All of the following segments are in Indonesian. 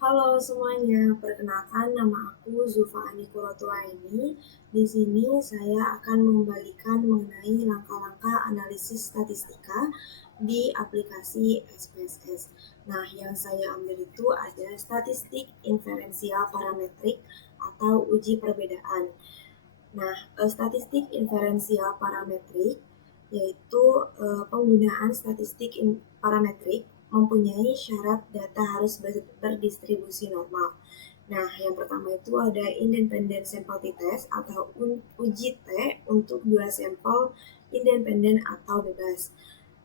Halo semuanya, perkenalkan nama aku Zulfa Ani Kurotuaini. Di sini saya akan membagikan mengenai langkah-langkah analisis statistika di aplikasi SPSS. Nah, yang saya ambil itu ada statistik inferensial parametrik atau uji perbedaan. Nah, statistik inferensial parametrik yaitu penggunaan statistik parametrik mempunyai syarat data harus berdistribusi normal. Nah, yang pertama itu ada independent sample t-test atau uji T untuk dua sampel independen atau bebas,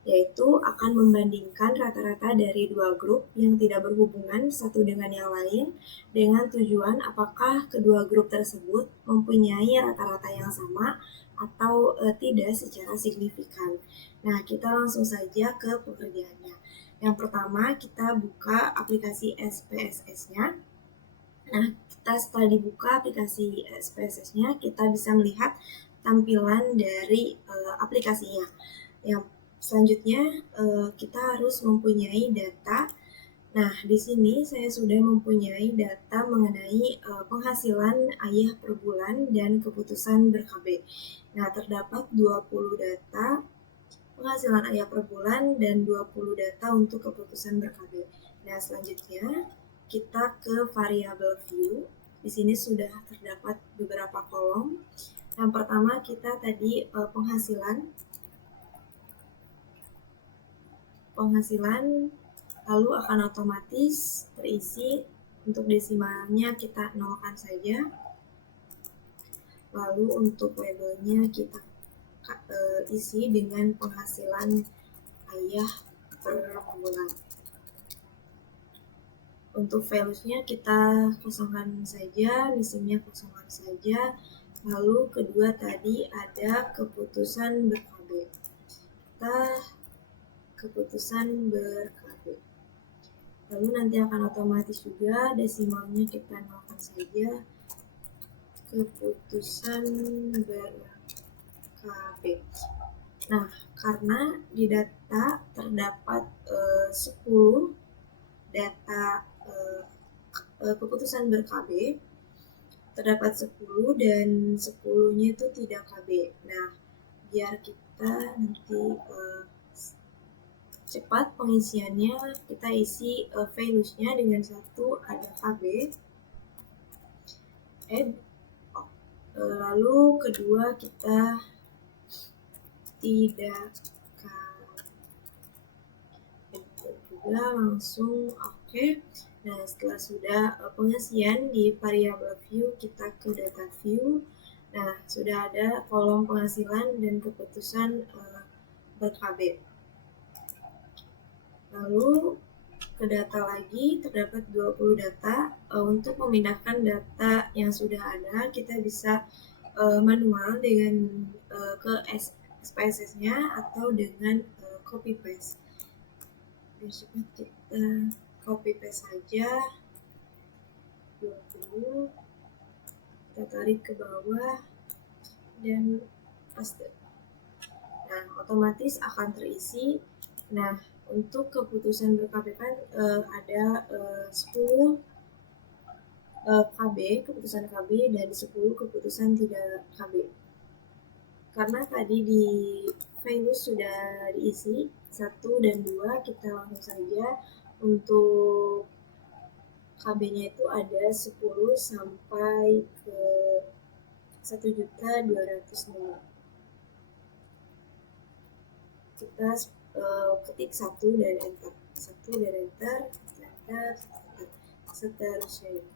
yaitu akan membandingkan rata-rata dari dua grup yang tidak berhubungan satu dengan yang lain dengan tujuan apakah kedua grup tersebut mempunyai rata-rata yang sama atau tidak secara signifikan. Nah, kita langsung saja ke pekerjaannya. Yang pertama, kita buka aplikasi SPSS-nya. Nah, kita setelah dibuka aplikasi SPSS-nya, kita bisa melihat tampilan dari aplikasinya. Yang selanjutnya kita harus mempunyai data. Nah, di sini saya sudah mempunyai data mengenai penghasilan ayah per bulan dan keputusan ber-KB. Nah, terdapat 20 data penghasilan ayah per bulan dan 20 data untuk keputusan ber-KB. Nah, selanjutnya kita ke variabel view. Di sini sudah terdapat beberapa kolom. Yang pertama kita tadi penghasilan lalu akan otomatis terisi. Untuk desimalnya kita nolkan saja. Lalu untuk labelnya kita isi dengan penghasilan ayah per bulan. Untuk values-nya kita kosongkan saja, missingnya kosongkan saja. Lalu kedua tadi ada keputusan ber-KB. Kita keputusan ber-KB. Lalu nanti akan otomatis juga desimalnya kita nolkan saja. Keputusan ber-KB. Nah, karena di data terdapat 10 data keputusan ber-KB, terdapat 10 dan 10-nya itu tidak KB. Nah, biar kita nanti cepat pengisiannya, kita isi values-nya dengan satu ada KB, add, lalu kedua kita tidak juga langsung oke. Nah, setelah sudah pengisian di variabel view, kita ke data view. Nah, sudah ada kolom penghasilan dan keputusan ber-KB. Lalu ke data lagi, terdapat 20 data. Untuk memindahkan data yang sudah ada, kita bisa manual dengan ke SPSS-nya atau dengan copy paste. Biar cepat kita copy paste saja 20, kita tarik ke bawah dan paste. Nah, otomatis akan terisi. Nah, untuk keputusan ber-KB kan ada 10 KB, keputusan KB dan 10 keputusan tidak KB. Karena tadi di values sudah diisi 1 dan 2, kita langsung saja untuk KB-nya itu ada 10 sampai ke 1.200.000. Kita ketik 1 dan enter. 1 dan enter, seterusnya.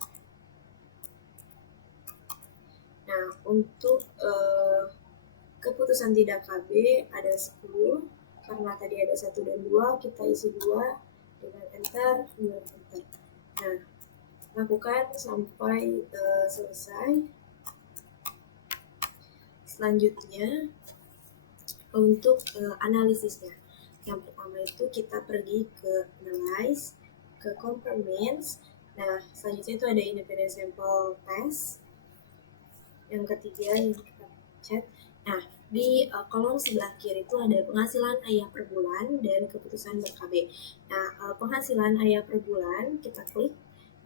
Nah, untuk keputusan tidak KB ada 10, karena tadi ada 1 dan 2, kita isi 2 dengan enter, 2 enter. Nah, lakukan sampai selesai. Selanjutnya untuk analisisnya, yang pertama itu kita pergi ke analyze, ke components. Nah, selanjutnya itu ada independent sample test. Yang ketiga yang kita chat. Nah, di kolom sebelah kiri itu ada penghasilan ayah per bulan dan keputusan ber-KB. Nah, penghasilan ayah per bulan kita klik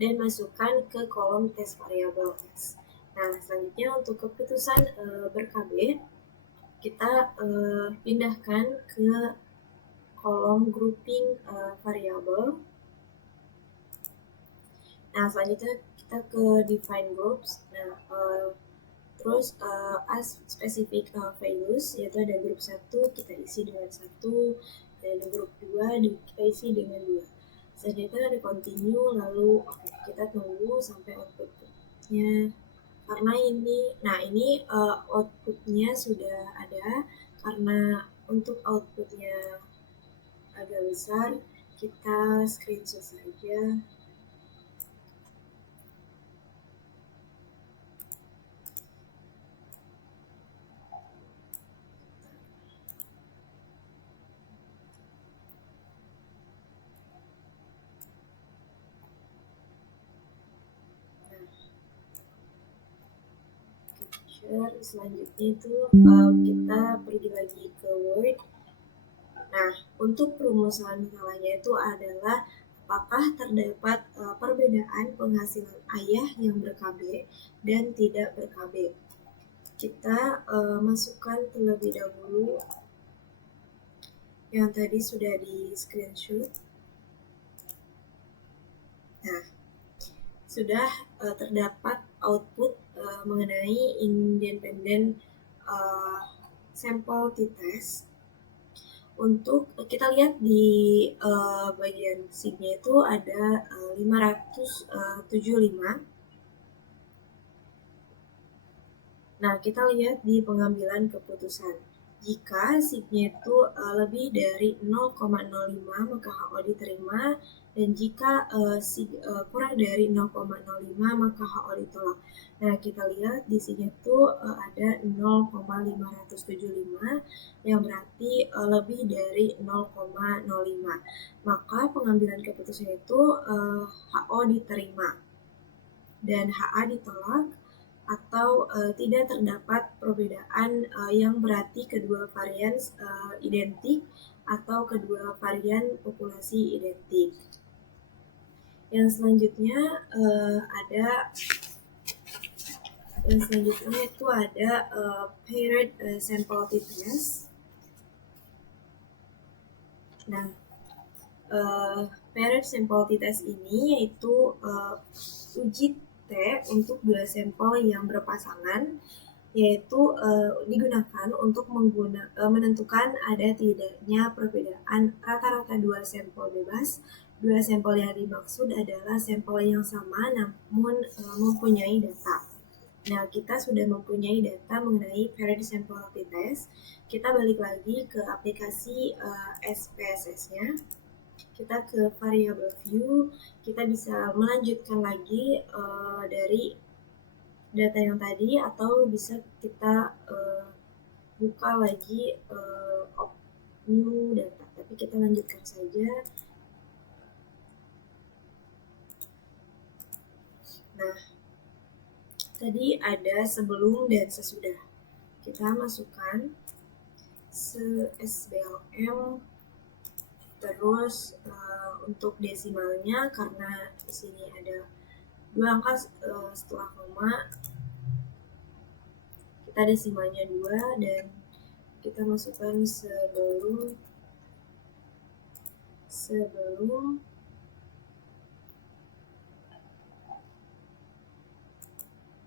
dan masukkan ke kolom test variabel S. Nah, selanjutnya untuk keputusan ber-KB, kita pindahkan ke kolom grouping variabel. Nah, selanjutnya kita ke define groups. Nah, terus as specific values, yaitu ada grup 1 kita isi dengan 1, dan grup 2 kita isi dengan 2. Selanjutnya ada continue, lalu kita tunggu sampai outputnya. Karena ini outputnya sudah ada, karena untuk outputnya agak besar, kita screenshot saja. Selanjutnya itu kita pergi lagi ke Word. Nah, untuk perumusan masalahnya itu adalah apakah terdapat perbedaan penghasilan ayah yang ber-KB dan tidak ber-KB. Kita masukkan terlebih dahulu yang tadi sudah di screenshot. Nah, sudah terdapat output mengenai independent sample t-test. Untuk kita lihat di bagian sheet-nya itu ada 575. Nah, kita lihat di pengambilan keputusan. Jika sheet-nya itu lebih dari 0,05 maka HO diterima, dan jika kurang dari 0,05 maka HO ditolak. Nah, kita lihat di sini itu ada 0,575 yang berarti lebih dari 0,05. Maka pengambilan keputusan itu HO diterima dan HA ditolak, atau tidak terdapat perbedaan yang berarti kedua varian identik atau kedua varian populasi identik. Yang selanjutnya itu ada paired sample t-test. Nah, paired sample t-test ini yaitu uji T untuk dua sampel yang berpasangan, yaitu digunakan untuk menentukan ada tidaknya perbedaan rata-rata dua sampel bebas. Dua sampel yang dimaksud adalah sampel yang sama namun mempunyai data. Nah, kita sudah mempunyai data mengenai paired sample t-test. Kita balik lagi ke aplikasi SPSS-nya. Kita ke variable view, kita bisa melanjutkan lagi dari data yang tadi, atau bisa kita buka lagi new data, tapi kita lanjutkan saja. Nah, tadi ada sebelum dan sesudah. Kita masukkan SBLM, terus untuk desimalnya, karena di sini ada 2 angka setelah koma, kita desimalnya 2, dan kita masukkan sebelum,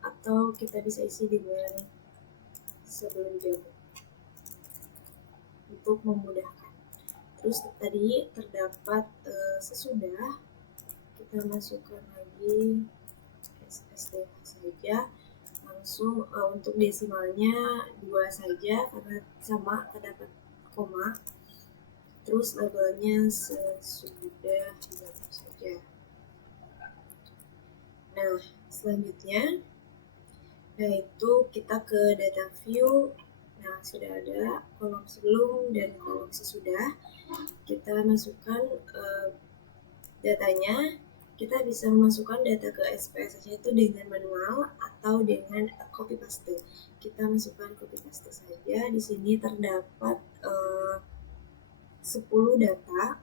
atau kita bisa isi dengan sebelum jauh untuk memudahkan. Terus tadi terdapat sesudah, kita masukkan lagi SSDH saja, langsung untuk desimalnya 2 saja karena sama terdapat koma. Terus labelnya sesudah saja. Nah, selanjutnya yaitu kita ke data view. Nah, sudah ada kolom sebelum dan kolom sesudah. Kita masukkan datanya. Kita bisa memasukkan data ke SPSS itu dengan manual atau dengan copy paste. Kita masukkan copy paste saja. Di sini terdapat 10 data.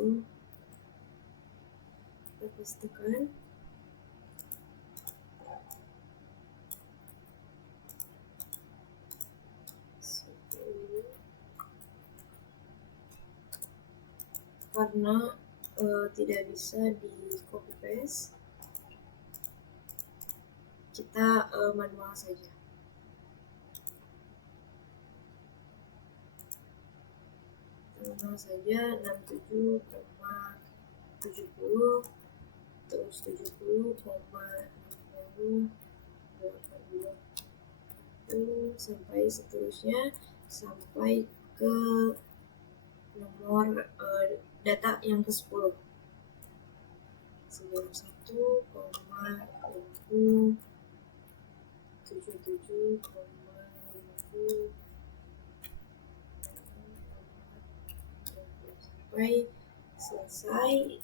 itu kita pastikan karena tidak bisa di copy paste, kita manual saja. Manual saja 67,70 terus 70,60 sampai seterusnya sampai ke nomor data yang ke-10 91,77,50 sampai selesai.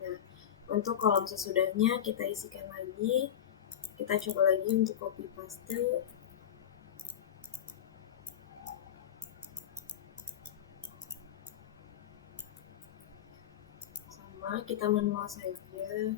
Nah, untuk kolom sesudahnya kita isikan lagi. Kita coba lagi untuk copy paste. Sama, kita manual saja.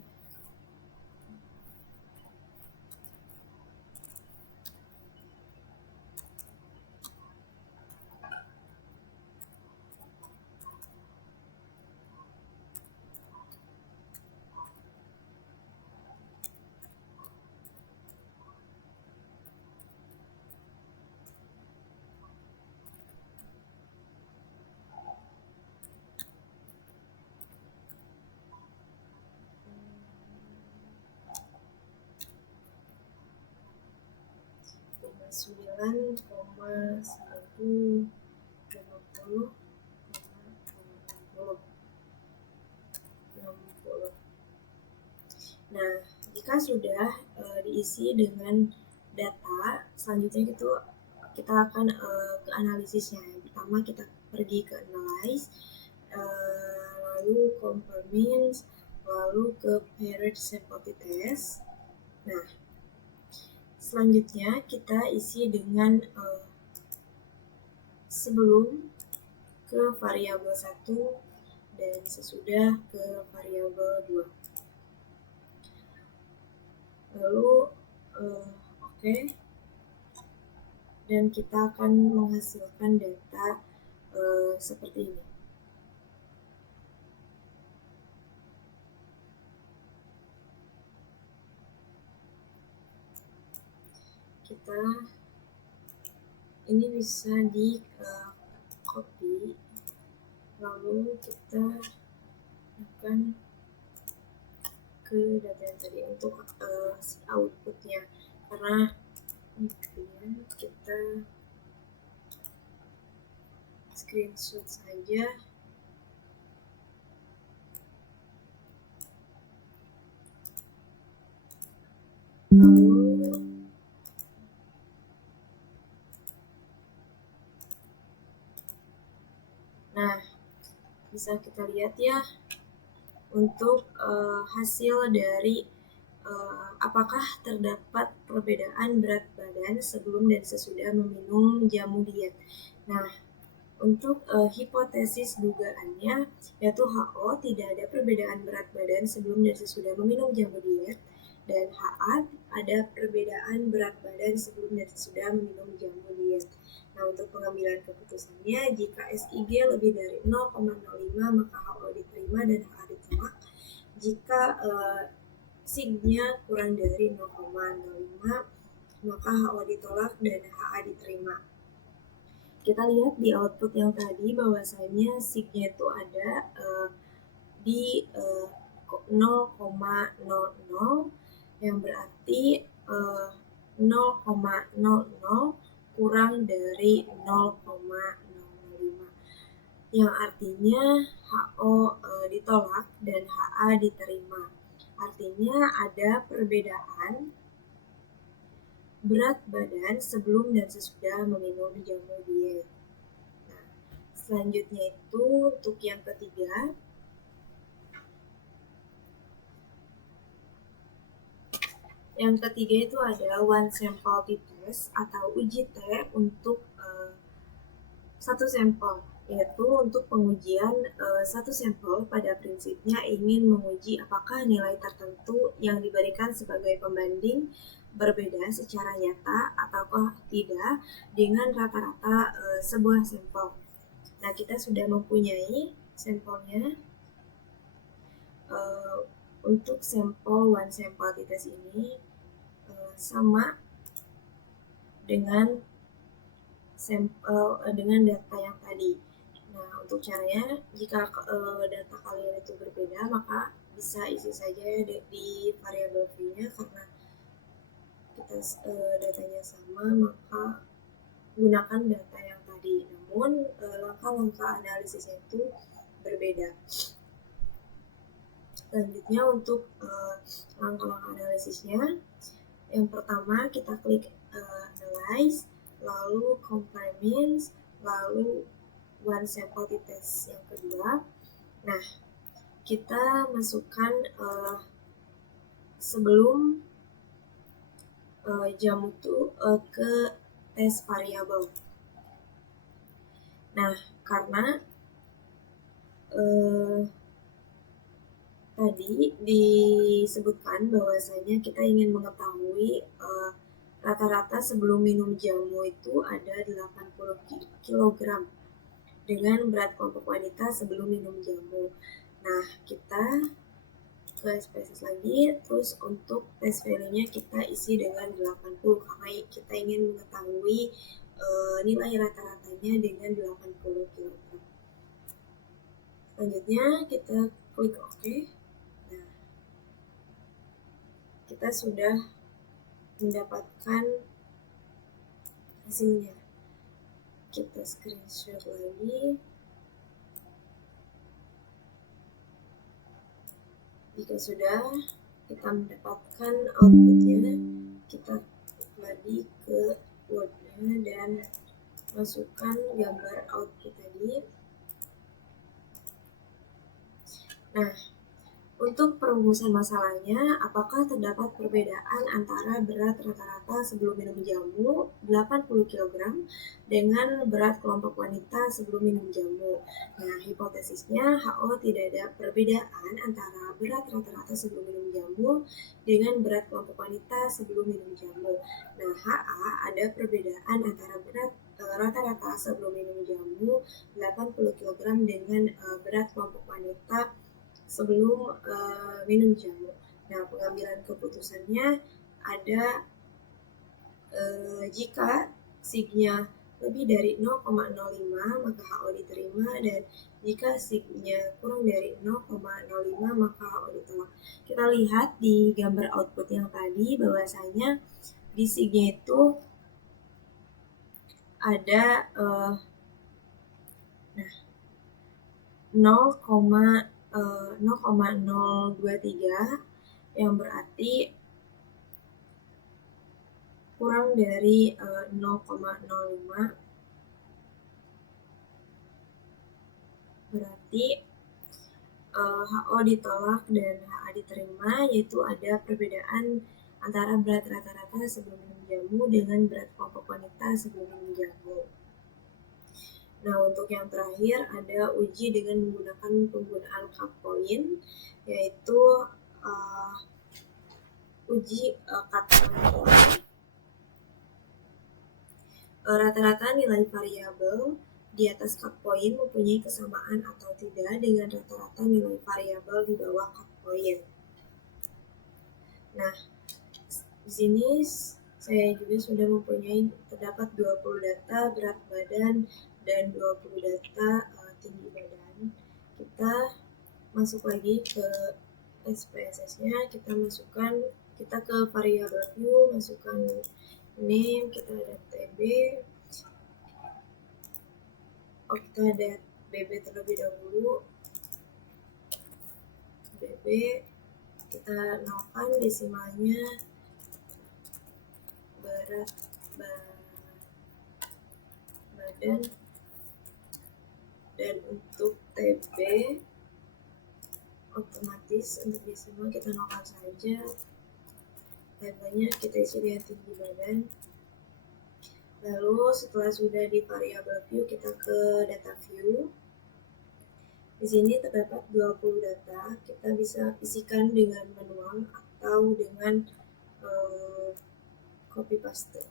Sembilan koma 150 60. Nah, jika sudah diisi dengan data, selanjutnya kita akan ke analisisnya. Yang pertama kita pergi ke analyze, lalu compare means, lalu ke paired sample test. Nah, selanjutnya kita isi dengan sebelum ke variabel 1 dan sesudah ke variabel 2. Lalu oke. Dan kita akan menghasilkan data seperti ini. Ini bisa di copy, lalu kita akan ke data yang tadi untuk outputnya, karena kita screenshot saja. Nah, bisa kita lihat ya untuk hasil dari apakah terdapat perbedaan berat badan sebelum dan sesudah meminum jamu diet. Nah, untuk hipotesis dugaannya yaitu HO tidak ada perbedaan berat badan sebelum dan sesudah meminum jamu diet, dan HA ada perbedaan berat badan sebelum dan sesudah meminum jamu diet. Nah, untuk pengambilan keputusannya, jika SIG lebih dari 0,05 maka HO diterima dan HA ditolak. Jika SIG-nya kurang dari 0,05 maka HO ditolak dan HA diterima. Kita lihat di output yang tadi bahwasanya SIG-nya itu ada di 0,00, yang berarti 0,00 kurang dari 0,05, yang artinya HO ditolak dan HA diterima. Artinya ada perbedaan berat badan sebelum dan sesudah meminum jamu diet. Nah, selanjutnya itu untuk yang ketiga, Yang ketiga itu ada one sample t-test atau uji T untuk satu sampel, yaitu untuk pengujian satu sampel pada prinsipnya ingin menguji apakah nilai tertentu yang diberikan sebagai pembanding berbeda secara nyata ataukah tidak dengan rata-rata sebuah sampel. Nah, kita sudah mempunyai sampelnya. Untuk sampel one sample t-test ini sama dengan dengan data yang tadi. Nah, untuk caranya, jika data kalian itu berbeda, maka bisa isi saja di variabel v-nya, karena kita datanya sama, maka gunakan data yang tadi. Namun, langkah-langkah analisisnya itu berbeda. Selanjutnya, untuk langkah-langkah analisisnya, yang pertama kita klik analyze, lalu compare means, lalu one sample t-test. Yang kedua, nah kita masukkan sebelum jamu itu ke tes variabel. Nah, karena tadi disebutkan bahwasanya kita ingin mengetahui rata-rata sebelum minum jamu itu ada 80 kg dengan berat kelompok wanita sebelum minum jamu. Nah, kita ke spesies lagi, terus untuk test value-nya kita isi dengan 80 karena kita ingin mengetahui nilai rata-ratanya dengan 80 kg. Selanjutnya kita klik OK. Nah, kita sudah mendapatkan hasilnya. Kita screenshot lagi. Jika sudah kita mendapatkan outputnya, kita lagi ke Word-nya dan masukkan gambar output tadi. Nah, untuk perumusan masalahnya, apakah terdapat perbedaan antara berat rata-rata sebelum minum jamu 80 kg dengan berat kelompok wanita sebelum minum jamu? Nah, hipotesisnya HO tidak ada perbedaan antara berat rata-rata sebelum minum jamu dengan berat kelompok wanita sebelum minum jamu. Nah, HA ada perbedaan antara berat rata-rata sebelum minum jamu 80 kg dengan berat kelompok wanita sebelum minum jamu. Nah, pengambilan keputusannya ada jika sig-nya lebih dari 0,05 maka HO diterima, dan jika sig-nya kurang dari 0,05 maka HO ditolak. Kita lihat di gambar output yang tadi bahwasanya di sig-nya itu ada 0,023 yang berarti kurang dari 0,05, berarti HO ditolak dan HA diterima, yaitu ada perbedaan antara berat rata-rata sebelum minum jamu dengan berat kelompok wanita sebelum minum jamu. Nah, untuk yang terakhir ada uji dengan menggunakan penggunaan cut point, yaitu uji cut point. Rata-rata nilai variabel di atas cut point mempunyai kesamaan atau tidak dengan rata-rata nilai variabel di bawah cut point. Nah, di sini saya juga sudah mempunyai terdapat 20 data berat badan dan 20 data tinggi badan. Kita masuk lagi ke SPSS-nya, kita ke variabel view, masukkan name, kita ada TB, kita ada BB terlebih dahulu, BB, kita nolkan desimalnya, berat badan, dan untuk TB otomatis untuk desimal kita nolkan saja, Labelnya kita isi dengan tinggi badan. Lalu setelah sudah di variable view, kita ke data view. Di sini terdapat 20 data, kita bisa isikan dengan manual atau dengan copy paste.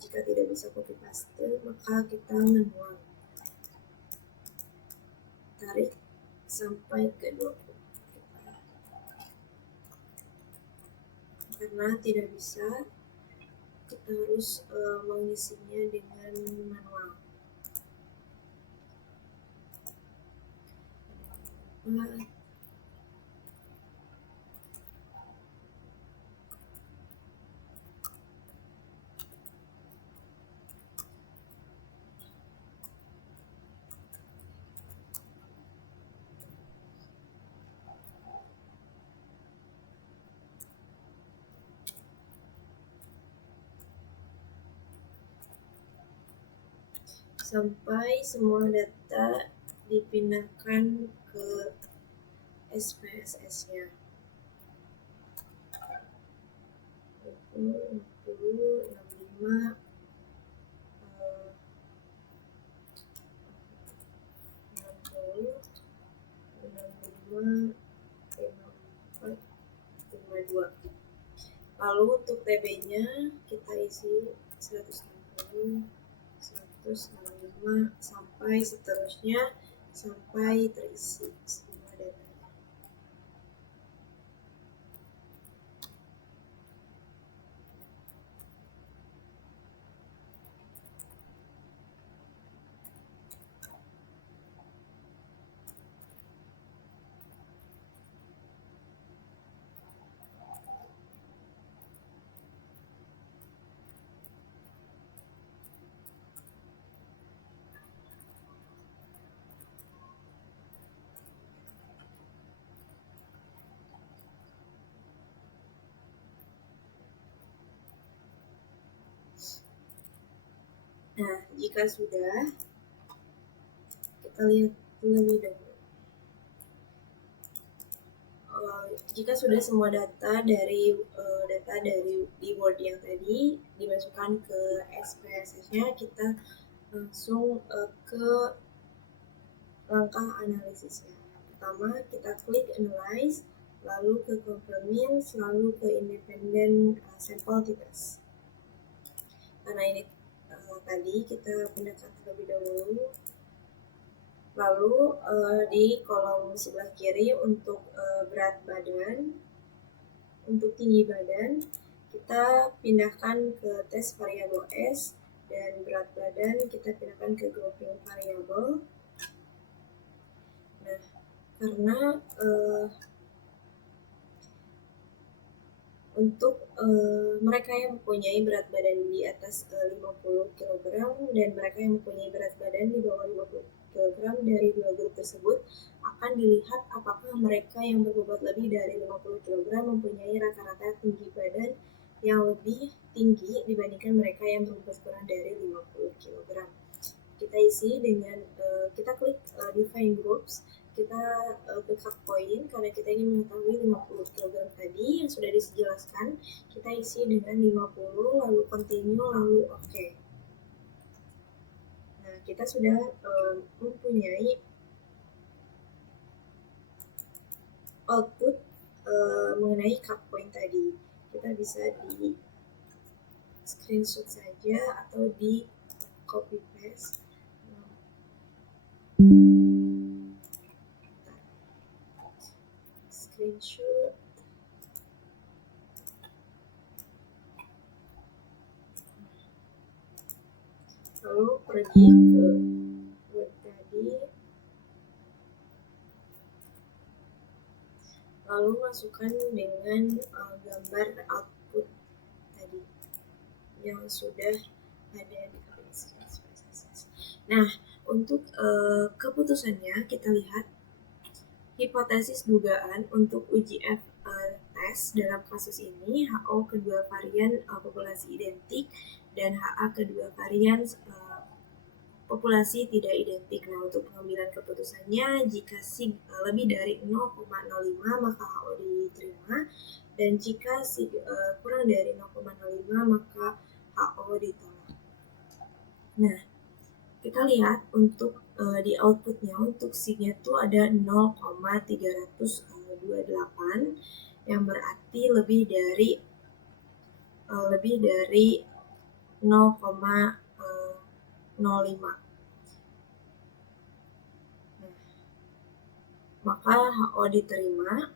Jika tidak bisa copy paste, maka kita manual. Tarik sampai ke 20. Karena tidak bisa, kita harus mengisinya dengan manual. Sampai semua data dipindahkan ke SPSS-nya. 60, 65, 54, 52. Lalu untuk TB-nya kita isi 160, 165 sampai seterusnya sampai terisi semua datanya. Nah, jika sudah, kita lihat lebih dahulu. Jika sudah semua data dari di Word yang tadi dimasukkan ke SPSS-nya, kita langsung ke langkah analisisnya. Pertama, kita klik Analyze, lalu ke Conformance, lalu ke Independent Sample Types. Karena ini tadi kita pindahkan terlebih dahulu. Lalu di kolom sebelah kiri untuk berat badan, untuk tinggi badan, kita pindahkan ke tes variabel S, dan berat badan kita pindahkan ke grouping variabel. Nah, karena untuk mereka yang mempunyai berat badan di atas 50 kg dan mereka yang mempunyai berat badan di bawah 50 kg dari dua grup tersebut, akan dilihat apakah mereka yang berbobot lebih dari 50 kg mempunyai rata-rata tinggi badan yang lebih tinggi dibandingkan mereka yang berbobot kurang dari 50 kg. Kita isi dengan kita klik Define Groups, kita klik hard point karena kita ingin mengetahui 50 kg tadi yang sudah dijelaskan. Kita isi dengan 50, lalu continue, lalu OK. Nah, kita sudah mempunyai output mengenai cut point tadi. Kita bisa di screenshot saja atau di copy paste. Screenshot. Lalu pergi ke web tadi, lalu masukkan dengan gambar output tadi yang sudah ada di SPSS. Nah, untuk keputusannya kita lihat hipotesis dugaan untuk uji F tes dalam kasus ini HO kedua varian populasi identik dan HA kedua varian populasi tidak identik. Nah, untuk pengambilan keputusannya, jika sig lebih dari 0,05 maka HO diterima, dan jika sig kurang dari 0,05 maka HO ditolak. Nah, kita lihat untuk di outputnya, untuk signya itu ada 0,328 yang berarti lebih dari 0,05. Maka HO diterima,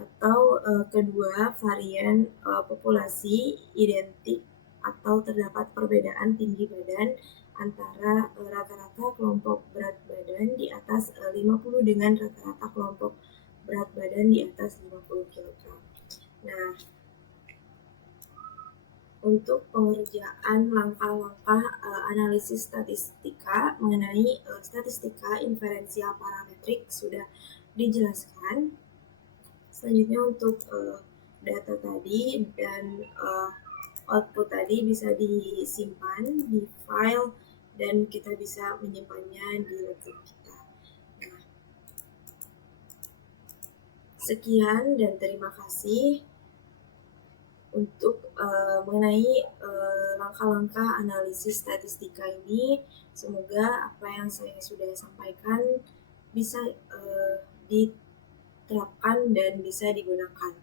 atau kedua varian populasi identik atau terdapat perbedaan tinggi badan antara rata-rata kelompok berat badan di atas 50 dengan rata-rata kelompok berat badan di atas 50 kg. Nah, untuk pengerjaan langkah-langkah analisis statistika mengenai statistika inferensial parametrik sudah dijelaskan. Selanjutnya untuk data tadi dan output tadi bisa disimpan di file dan kita bisa menyimpannya di laptop kita. Nah, sekian dan terima kasih untuk mengenai langkah-langkah analisis statistika ini. Semoga apa yang saya sudah sampaikan bisa diterapkan dan bisa digunakan.